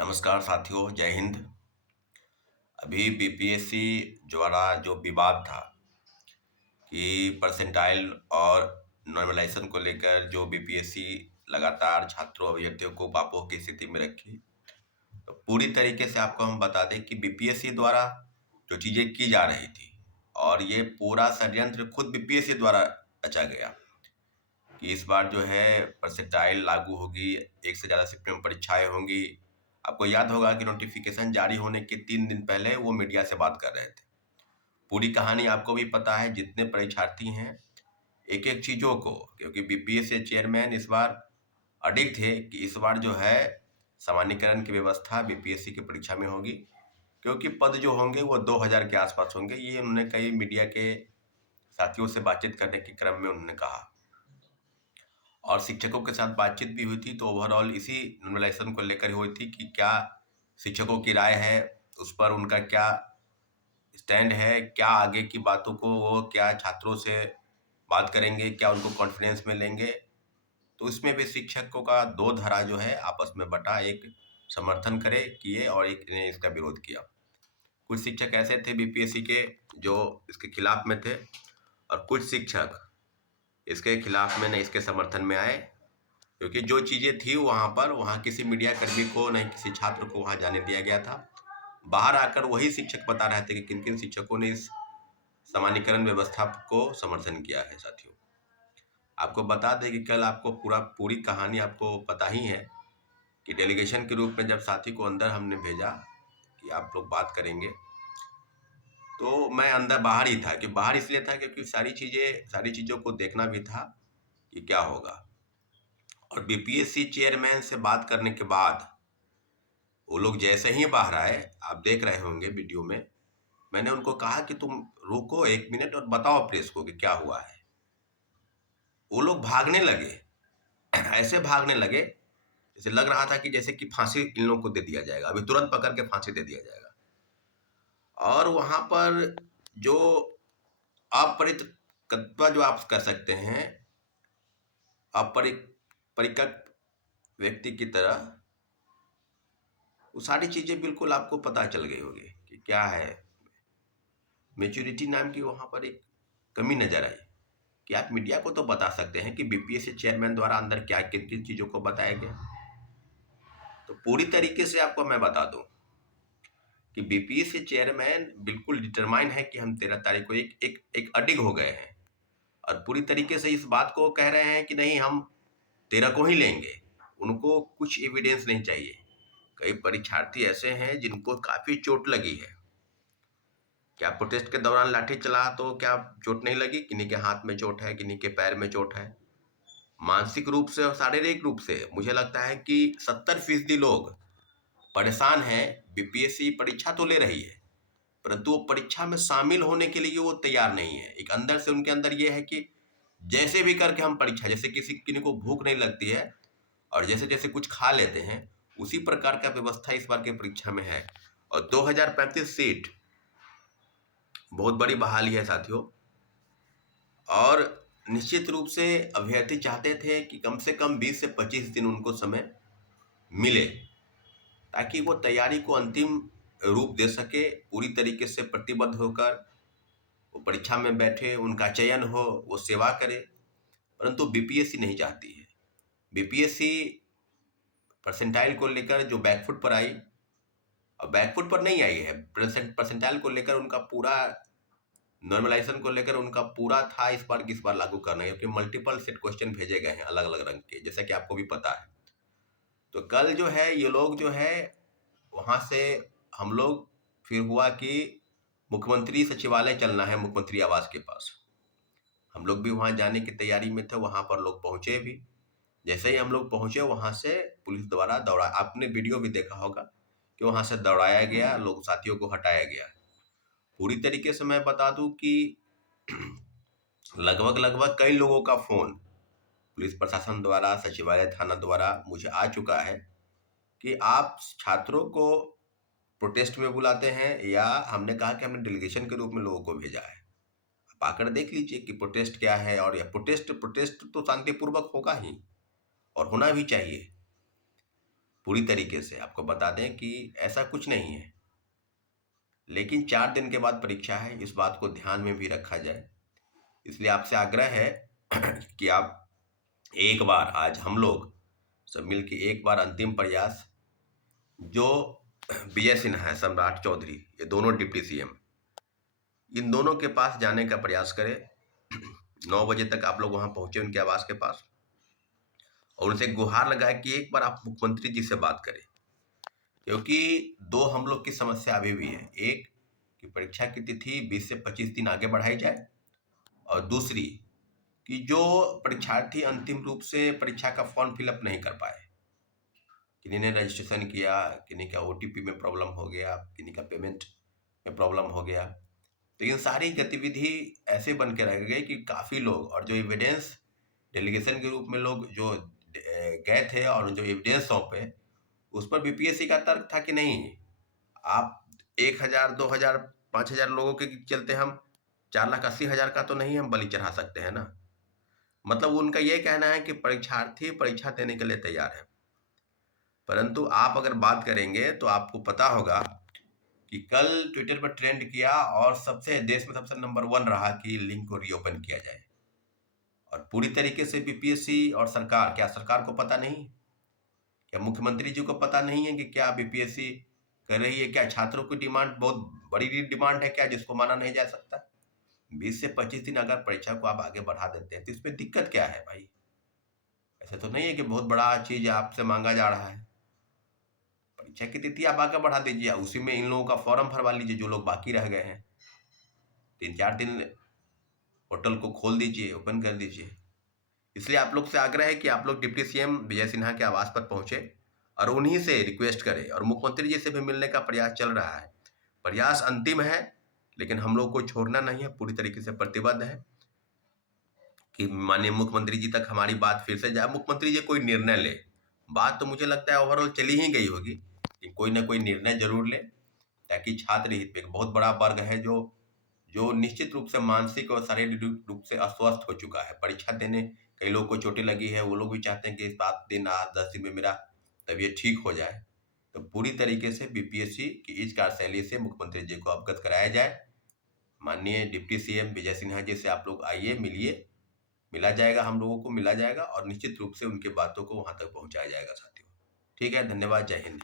नमस्कार साथियों, जय हिंद। अभी बीपीएससी द्वारा जो विवाद था कि परसेंटाइल और नॉर्मलाइजेशन को लेकर जो बीपीएससी लगातार छात्रों अभ्यर्थियों को बापू की स्थिति में रखी, तो पूरी तरीके से आपको हम बता दें कि बीपीएससी द्वारा जो चीज़ें की जा रही थी और ये पूरा षड्यंत्र खुद बीपीएससी द्वारा रचा गया कि इस बार जो है परसेंटाइल लागू होगी, एक से ज़्यादा शिफ्ट में परीक्षाएं होंगी। आपको याद होगा कि नोटिफिकेशन जारी होने के 3 दिन पहले वो मीडिया से बात कर रहे थे। पूरी कहानी आपको भी पता है, जितने परीक्षार्थी हैं एक एक चीज़ों को, क्योंकि बीपीएससी चेयरमैन इस बार अडिग थे कि इस बार जो है सामान्यीकरण की व्यवस्था बीपीएससी की परीक्षा में होगी, क्योंकि पद जो होंगे वो 2000 के आसपास होंगे। ये उन्होंने कई मीडिया के साथियों से बातचीत करने के क्रम में उन्होंने कहा और शिक्षकों के साथ बातचीत भी हुई थी। तो ओवरऑल इसी नॉर्मलाइजेशन को लेकर हुई थी कि क्या शिक्षकों की राय है, उस पर उनका क्या स्टैंड है, क्या आगे की बातों को वो क्या छात्रों से बात करेंगे, क्या उनको कॉन्फिडेंस में लेंगे। तो इसमें भी शिक्षकों का दो धड़ा जो है आपस में बटा, एक समर्थन करे किए और एक ने इसका विरोध किया। कुछ शिक्षक ऐसे थे बीपीएससी के जो इसके खिलाफ में थे और कुछ शिक्षक इसके खिलाफ में, नहीं इसके समर्थन में आए, क्योंकि जो चीज़ें थी वहाँ किसी मीडिया कर्मी को नहीं किसी छात्र को वहाँ जाने दिया गया था। बाहर आकर वही शिक्षक बता रहे थे कि किन किन शिक्षकों ने इस सामान्यीकरण व्यवस्था को समर्थन किया है। साथियों, आपको बता दें कि कल आपको पूरी कहानी आपको पता ही है कि डेलीगेशन के रूप में जब साथी को अंदर हमने भेजा कि आप लोग बात करेंगे, तो मैं अंदर बाहर ही था। कि बाहर इसलिए था क्योंकि सारी चीज़ों को देखना भी था कि क्या होगा। और बीपीएससी चेयरमैन से बात करने के बाद वो लोग जैसे ही बाहर आए, आप देख रहे होंगे वीडियो में, मैंने उनको कहा कि तुम रुको 1 मिनट और बताओ प्रेस को कि क्या हुआ है। वो लोग भागने लगे, ऐसे भागने लगे जैसे लग रहा था कि जैसे कि फांसी इन लोगों को दे दिया जाएगा, अभी तुरंत पकड़ के फांसी दे दिया जाएगा। और वहां पर जो अपरिकत्व जो आप कर सकते हैं, परिपक्व व्यक्ति की तरह, वो सारी चीजें बिल्कुल आपको पता चल गई होगी कि क्या है। मेच्योरिटी नाम की वहां पर एक कमी नजर आई कि आप मीडिया को तो बता सकते हैं कि बीपीएससी चेयरमैन द्वारा अंदर क्या किन किन चीजों को बताया गया। तो पूरी तरीके से आपको मैं बता दूं कि बीपीएससी चेयरमैन बिल्कुल डिटरमाइन है कि हम 13 तारीख को एक अडिग हो गए हैं और पूरी तरीके से इस बात को कह रहे हैं कि नहीं, हम 13 को ही लेंगे। उनको कुछ एविडेंस नहीं चाहिए। कई परीक्षार्थी ऐसे हैं जिनको काफी चोट लगी है। क्या प्रोटेस्ट के दौरान लाठी चला तो क्या चोट नहीं लगी? किन्हीं के हाथ में चोट है, किन्हीं के पैर में चोट है। मानसिक रूप से और शारीरिक रूप से मुझे लगता है कि 70% लोग परेशान हैं। बीपीएससी परीक्षा तो ले रही है, परंतु वो परीक्षा में शामिल होने के लिए वो तैयार नहीं है। एक अंदर से उनके अंदर ये है कि जैसे भी करके हम परीक्षा, जैसे किसी को भूख नहीं लगती है और जैसे जैसे कुछ खा लेते हैं, उसी प्रकार का व्यवस्था इस बार की परीक्षा में है। और 2035 सीट बहुत बड़ी बहाली है साथियों। और निश्चित रूप से अभ्यर्थी चाहते थे कि कम से कम 20 से 25 दिन उनको समय मिले ताकि वो तैयारी को अंतिम रूप दे सके, पूरी तरीके से प्रतिबद्ध होकर वो परीक्षा में बैठे, उनका चयन हो, वो सेवा करे। परंतु बीपीएससी नहीं चाहती है। बीपीएससी परसेंटाइल को लेकर जो बैकफुट पर आई, और बैकफुट पर नहीं आई है, परसेंटाइल को लेकर उनका पूरा, नॉर्मलाइजेशन को लेकर उनका पूरा था इस बार किस बार लागू करना है, क्योंकि मल्टीपल सेट क्वेश्चन भेजे गए हैं अलग अलग रंग के, जैसा कि आपको भी पता है। तो कल जो है ये लोग जो है वहां से, हम लोग फिर हुआ कि मुख्यमंत्री सचिवालय चलना है, मुख्यमंत्री आवास के पास। हम लोग भी वहां जाने की तैयारी में थे, वहां पर लोग पहुंचे भी। जैसे ही हम लोग पहुंचे वहां से पुलिस द्वारा दौड़ा, आपने वीडियो भी देखा होगा कि वहां से दौड़ाया गया, लोग साथियों को हटाया गया। पूरी तरीके से मैं बता दूं कि लगभग लगभग कई लोगों का फोन पुलिस प्रशासन द्वारा, सचिवालय थाना द्वारा मुझे आ चुका है कि आप छात्रों को प्रोटेस्ट में बुलाते हैं, या हमने कहा कि हमने डेलीगेशन के रूप में लोगों को भेजा है। आप आकर देख लीजिए कि प्रोटेस्ट क्या है। और यह प्रोटेस्ट प्रोटेस्ट तो शांतिपूर्वक होगा ही और होना भी चाहिए। पूरी तरीके से आपको बता दें कि ऐसा कुछ नहीं है, लेकिन 4 दिन के बाद परीक्षा है, इस बात को ध्यान में भी रखा जाए। इसलिए आपसे आग्रह है कि आप एक बार, आज हम लोग सब मिल के एक बार अंतिम प्रयास, जो विजय सिन्हा है, सम्राट चौधरी, ये दोनों डिप्टी सीएम, इन दोनों के पास जाने का प्रयास करें। 9 बजे तक आप लोग वहां पहुंचे उनके आवास के पास, और उनसे गुहार लगाए कि एक बार आप मुख्यमंत्री जी से बात करें, क्योंकि दो हम लोग की समस्या अभी भी है। एक कि परीक्षा की तिथि 20 से 25 दिन आगे बढ़ाई जाए, और दूसरी कि जो परीक्षार्थी अंतिम रूप से परीक्षा का फॉर्म फिलअप नहीं कर पाए, किन्हीं ने रजिस्ट्रेशन किया, किन्हीं का ओटीपी में प्रॉब्लम हो गया, किन्हीं का पेमेंट में प्रॉब्लम हो गया, तो इन सारी गतिविधि ऐसे बन के रह गई कि काफ़ी लोग, और जो एविडेंस डेलीगेशन के रूप में लोग जो गए थे और जो एविडेंस सौंपे, उस पर बीपीएससी का तर्क था कि नहीं, आप 1000, 2000, 5000 लोगों के चलते हम 4,80,000 का तो नहीं हम बलि चढ़ा सकते हैं ना। मतलब उनका ये कहना है कि परीक्षार्थी परीक्षा देने के लिए तैयार है, परंतु आप अगर बात करेंगे तो आपको पता होगा कि कल ट्विटर पर ट्रेंड किया और सबसे देश में सबसे नंबर 1 रहा कि लिंक को रीओपन किया जाए। और पूरी तरीके से बीपीएससी और सरकार, क्या सरकार को पता नहीं, क्या मुख्यमंत्री जी को पता नहीं है कि क्या बीपीएससी कर रही है? क्या छात्रों की डिमांड बहुत बड़ी डिमांड है क्या, जिसको माना नहीं जा सकता? 20 से 25 दिन अगर परीक्षा को आप आगे बढ़ा देते हैं तो इसमें दिक्कत क्या है भाई? ऐसा तो नहीं है कि बहुत बड़ा चीज आपसे मांगा जा रहा है। परीक्षा की तिथि आप आगे बढ़ा दीजिए, उसी में इन लोगों का फॉर्म भरवा लीजिए जो लोग बाकी रह गए हैं। 3-4 दिन पोर्टल को खोल दीजिए, ओपन कर दीजिए। इसलिए आप लोग से आग्रह है कि आप लोग डिप्टी सीएम विजय सिन्हा के आवास पर पहुंचे और उन्हीं से रिक्वेस्ट करें, और मुख्यमंत्री जी से भी मिलने का प्रयास चल रहा है। प्रयास अंतिम है, लेकिन हम लोग को छोड़ना नहीं है, पूरी तरीके से प्रतिबद्ध है कि माननीय मुख्यमंत्री जी तक हमारी बात फिर से जाए, मुख्यमंत्री जी कोई निर्णय ले। बात तो मुझे लगता है ओवरऑल चली ही गई होगी कि कोई ना कोई निर्णय जरूर ले, ताकि छात्र हित में एक बहुत बड़ा वर्ग है जो जो निश्चित रूप से मानसिक और शारीरिक रूप से अस्वस्थ हो चुका है परीक्षा देने। कई लोगों को चोटें लगी है, वो लोग भी चाहते हैं कि 7 दिन 10 दिन में मेरा तबीयत ठीक हो जाए। तो पूरी तरीके से बीपीएससी की इस कार्यशैली से मुख्यमंत्री जी को अवगत कराया जाए। माननीय डिप्टी सीएम विजय सिन्हा जी से आप लोग आइए, मिलिए, मिला जाएगा, हम लोगों को मिला जाएगा, और निश्चित रूप से उनकी बातों को वहां तक पहुंचाया जाएगा साथियों। ठीक है, धन्यवाद, जय हिंद।